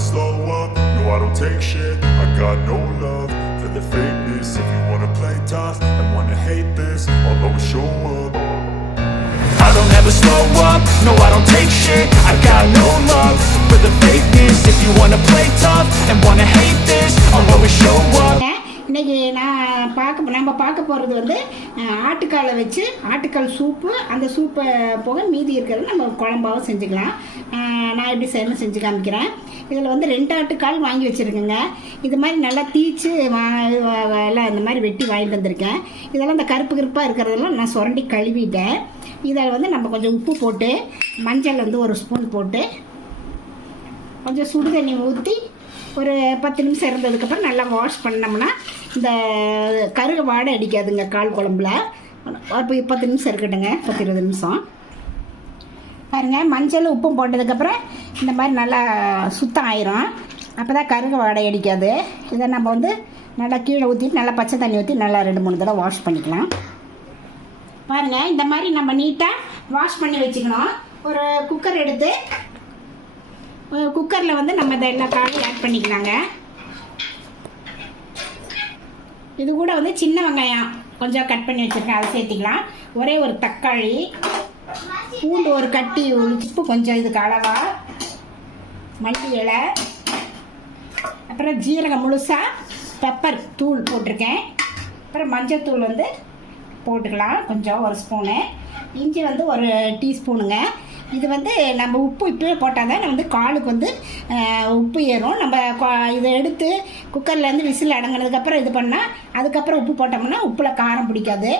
never slow up, no I don't take shit. I got no love for the fakeness. If you wanna play tough and wanna hate this, I'll always show up. I don't ever slow up, no I don't take shit. I got no love for the fakeness. If you wanna play tough and wanna hate this, I'll always show up. இன்றைக்கி நம்ம பார்க்க போகிறது வந்து ஆட்டுக்காலை வச்சு ஆட்டுக்கால் soup. அந்த சூப்பை போக மீதி இருக்கிறது நம்ம குழம்பாகவும் செஞ்சுக்கலாம். நான் எப்படி செய்யணும் செஞ்சு காமிக்கிறேன். இதில் வந்து 2 ஆட்டுக்கால் வாங்கி வச்சுருக்கேங்க. இது மாதிரி நல்லா தீச்சு எல்லாம் இந்த மாதிரி வெட்டி வாங்கிட்டு வந்திருக்கேன். இதெல்லாம் இந்த கருப்பாக இருக்கிறதெல்லாம் நான் சுரண்டி கழுவிட்டேன். இதில் வந்து நம்ம கொஞ்சம் உப்பு போட்டு மஞ்சள் வந்து 1 ஸ்பூன் போட்டு கொஞ்சம் சுடு தண்ணி ஊற்றி ஒரு 10 நிமிஷம் இருந்ததுக்கப்புறம் நல்லா வாஷ் பண்ணோம்னா இந்த கருக வாடை அடிக்காதுங்க கால் குழம்புல. அப்போ 10 நிமிஷம் இருக்கட்டுங்க, 10-20 நிமிஷம் பாருங்கள். மஞ்சள் உப்பும் போட்டதுக்கப்புறம் இந்த மாதிரி நல்லா சுத்தம் ஆயிரும். அப்போ தான் கருக வாடை அடிக்காது. இதை நம்ம வந்து நல்லா கீழே ஊற்றிட்டு நல்லா பச்சை தண்ணி ஊற்றி நல்லா 2-3 தடவை வாஷ் பண்ணிக்கலாம். பாருங்கள், இந்த மாதிரி நம்ம நீட்டாக வாஷ் பண்ணி வச்சுக்கணும். ஒரு குக்கர் எடுத்து குக்கரில் வந்து நம்ம இதை எல்லா காயும் ஆட் பண்ணிக்கலாங்க. இது கூட வந்து சின்ன வெங்காயம் கொஞ்சம் கட் பண்ணி வச்சுருக்கேன், அதை சேர்த்திக்கலாம். ஒரே ஒரு தக்காளி, பூண்டு ஒரு கட்டி, உப்பு கொஞ்சம் இதுக்கு அளவா, மல்லி இலை, அப்புறம் ஜீரகம் முழுசாக, பெப்பர் தூள் போட்டிருக்கேன், அப்புறம் மஞ்சள் தூள் வந்து போட்டுக்கலாம் கொஞ்சம் 1 ஸ்பூனு, இஞ்சி வந்து 1 டீஸ்பூனுங்க. இது வந்து நம்ம உப்பு இப்போயே போட்டால் தான் வந்து காலுக்கு வந்து உப்பு ஏறும். நம்ம இதை எடுத்து குக்கர்லேருந்து விசில் அடங்கினதுக்கப்புறம் இது பண்ணால் அதுக்கப்புறம் உப்பு போட்டோம்னா உப்பில் காரம் பிடிக்காது,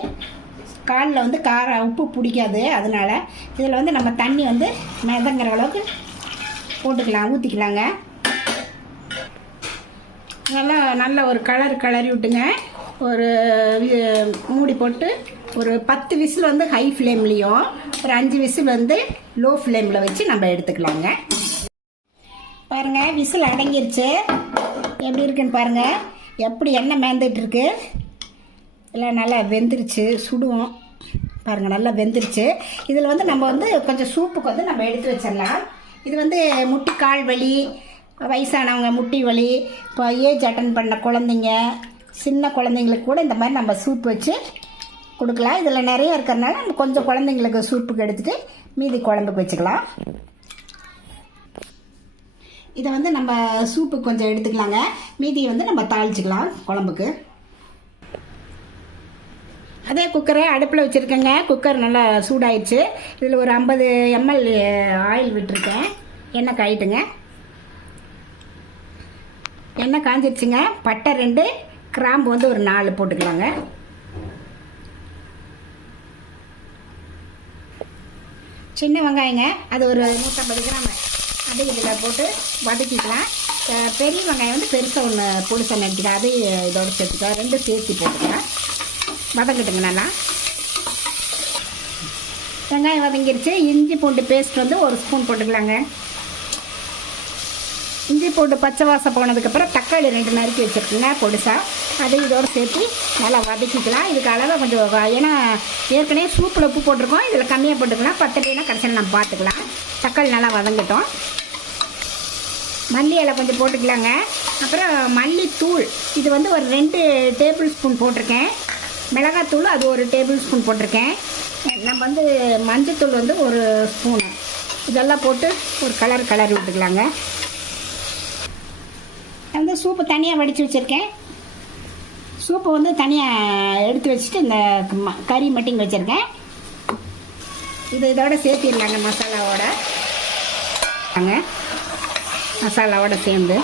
காலில் வந்து உப்பு பிடிக்காது. அதனால் இதில் வந்து நம்ம தண்ணி வந்து மிதங்கிற அளவுக்கு போட்டுக்கலாம், ஊற்றிக்கலாங்க. நல்லா ஒரு கிளறி விட்டுங்க. ஒரு மூடி போட்டு ஒரு 10 விசில் வந்து ஹை ஃப்ளேம்லேயும் ஒரு 5 விசில் வந்து லோ ஃப்ளேமில் வச்சு நம்ம எடுத்துக்கலாங்க. பாருங்கள், விசில் அடங்கிருச்சு. எப்படி இருக்குன்னு பாருங்கள், எப்படி எண்ணெய் மேந்துட்டுருக்கு. எல்லாம் நல்லா வெந்துருச்சு, சுடுவோம் பாருங்கள், நல்லா வெந்துருச்சு. இதில் வந்து நம்ம வந்து கொஞ்சம் சூப்புக்கு வந்து நம்ம எடுத்து வச்சிடலாம். இது வந்து முட்டி கால் வலி, வயசானவங்க முட்டி வலி, இப்போ ஏஜ் அட்டன் பண்ண குழந்தைங்க, சின்ன குழந்தைங்களுக்கு கூட இந்த மாதிரி நம்ம சூப் வச்சு கொடுக்கலாம். இதில் நிறைய இருக்கிறதுனால நம்ம கொஞ்சம் குழந்தைங்களுக்கு சூப்புக்கு எடுத்துகிட்டு மீதி குழம்புக்கு வச்சுக்கலாம். இதை வந்து நம்ம சூப்புக்கு கொஞ்சம் எடுத்துக்கலாங்க, மீதி வந்து நம்ம தாளிச்சிக்கலாம் குழம்புக்கு. அதே குக்கரை அடுப்பில் வச்சுருக்கேங்க. குக்கர் நல்லா சூடாயிடுச்சு. இதில் ஒரு 50 ml ஆயில் விட்டுருக்கேன். எண்ணெய் காயிட்டுங்க. எண்ணெய் காஞ்சிடுச்சுங்க. பட்டை 2, கிராம்பு வந்து ஒரு 4 போட்டுக்கலாங்க. சின்ன வெங்காயங்க, அது ஒரு 150 கிராம் அது இதில் போட்டு வதக்கிக்கலாம். பெரிய வெங்காயம் வந்து பெருசாக ஒன்று பொடிசா நறுக்கிக்கலாம், அது இதோடு சேர்த்துக்கலாம். 2 சேர்த்து போட்டுக்கலாம். வதங்கிட்டுங்க நல்லா. வெங்காயம் வதங்கிருச்சு. இஞ்சி பூண்டு பேஸ்ட் வந்து 1 ஸ்பூன் போட்டுக்கலாங்க. இஞ்சி போட்டு பச்சை வாசம் போனதுக்கப்புறம் தக்காளி 2 நறுக்கி வச்சுருக்குங்க பொடிசா, அதை இதோடு சேர்த்து நல்லா வதக்கிக்கலாம். இதுக்கு அளவாக கொஞ்சம், ஏன்னா ஏற்கனவே சூப்பில் உப்பு போட்டிருக்கோம், இதில் கம்மியாக போட்டுக்கலாம். பத்தலைன்னா கடைசியில் நம்ம பார்த்துக்கலாம். தக்காளி நல்லா வதங்கட்டும். மல்லி இலை கொஞ்சம் போட்டுக்கலாங்க. அப்புறம் மல்லித்தூள் இது வந்து ஒரு 2 டேபிள் ஸ்பூன் போட்டிருக்கேன். மிளகாத்தூள் அது 1 டேபிள் ஸ்பூன் போட்டிருக்கேன். நம்ம வந்து மஞ்சத்தூள் வந்து 1 ஸ்பூனு. இதெல்லாம் போட்டு ஒரு கலரி விட்டுக்கலாங்க. வந்து சூப்பு தனியாக வடித்து வச்சுருக்கேன். சூப்பை வந்து தனியாக எடுத்து வச்சுட்டு இந்த கறி மட்டும் வச்சுருக்கேன். இதோட சேர்த்திடலாங்க மசாலாவோட சேர்ந்து.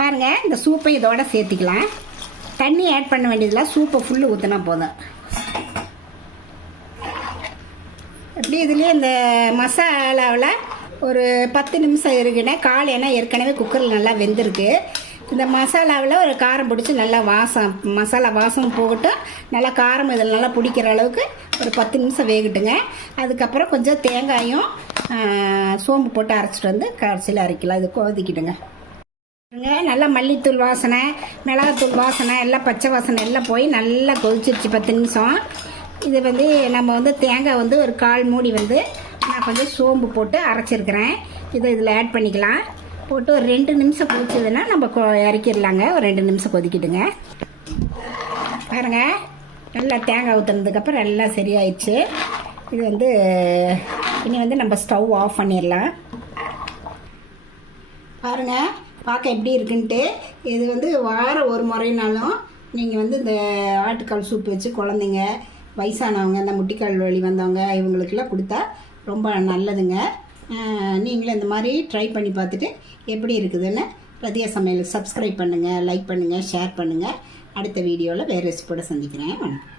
பாருங்கள், இந்த சூப்பை இதோட சேர்த்திக்கலாம். தண்ணி ஆட் பண்ண வேண்டியதில்லை, சூப்பை ஃபுல்லு ஊற்றினா போதும். எப்படி இதுலேயே இந்த மசாலாவில் ஒரு 10 நிமிஷம் இருக்குன்னா கால், ஏன்னா ஏற்கனவே குக்கரில் நல்லா வெந்திருக்கு. இந்த மசாலாவில் ஒரு காரம் பிடிச்சி நல்லா மசாலா வாசம் போகட்டும். நல்லா காரம் இதில் நல்லா பிடிக்கிற அளவுக்கு ஒரு 10 நிமிஷம் வேகட்டுங்க. அதுக்கப்புறம் கொஞ்சம் தேங்காயும் சோம்பு போட்டு அரைச்சிட்டு வந்து கடைசியில் அரைக்கலாம். இது கொதிக்கிட்டுங்க. நல்லா மல்லித்தூள் வாசனை, மிளகாத்தூள் வாசனை எல்லாம் பச்சை வாசனை எல்லாம் போய் நல்லா கொதிச்சிருச்சு. 10 நிமிஷம் இது வந்து நம்ம வந்து தேங்காய் வந்து ஒரு 1/4 மூடி வந்து நான் கொஞ்சம் சோம்பு போட்டு அரைச்சிருக்கிறேன். இதை இதில் ஆட் பண்ணிக்கலாம். போட்டு ஒரு 2 நிமிஷம் கொதிச்சதுன்னா நம்ம இறக்கிடலாங்க. ஒரு 2 நிமிஷம் கொதிக்கிடுங்க. பாருங்கள், நல்லா தேங்காய் ஊற்றுனதுக்கப்புறம் எல்லாம் சரியாயிடுச்சு. இது வந்து இனி வந்து நம்ம ஸ்டவ் ஆஃப் பண்ணிடலாம். பாருங்கள், பார்க்க எப்படி இருக்குன்ட்டு. இது வந்து வாரம் ஒரு முறைனாலும் நீங்கள் வந்து இந்த ஆட்டுக்கால் சூப் வச்சு குழந்தைங்க, வயசானவங்க, இந்த முட்டிக்கால் வலி வந்தவங்க இவங்களுக்கெல்லாம் கொடுத்தா ரொம்ப நல்லதுங்க. நீங்களும் இந்த மாதிரி ட்ரை பண்ணி பார்த்துட்டு எப்படி இருக்குதுன்னு ரதியா சமையல் சப்ஸ்கிரைப் பண்ணுங்கள், லைக் பண்ணுங்கள், ஷேர் பண்ணுங்கள். அடுத்த வீடியோவில் வேறு ரெசிபியோட சந்திக்கிறேன். வணக்கம்.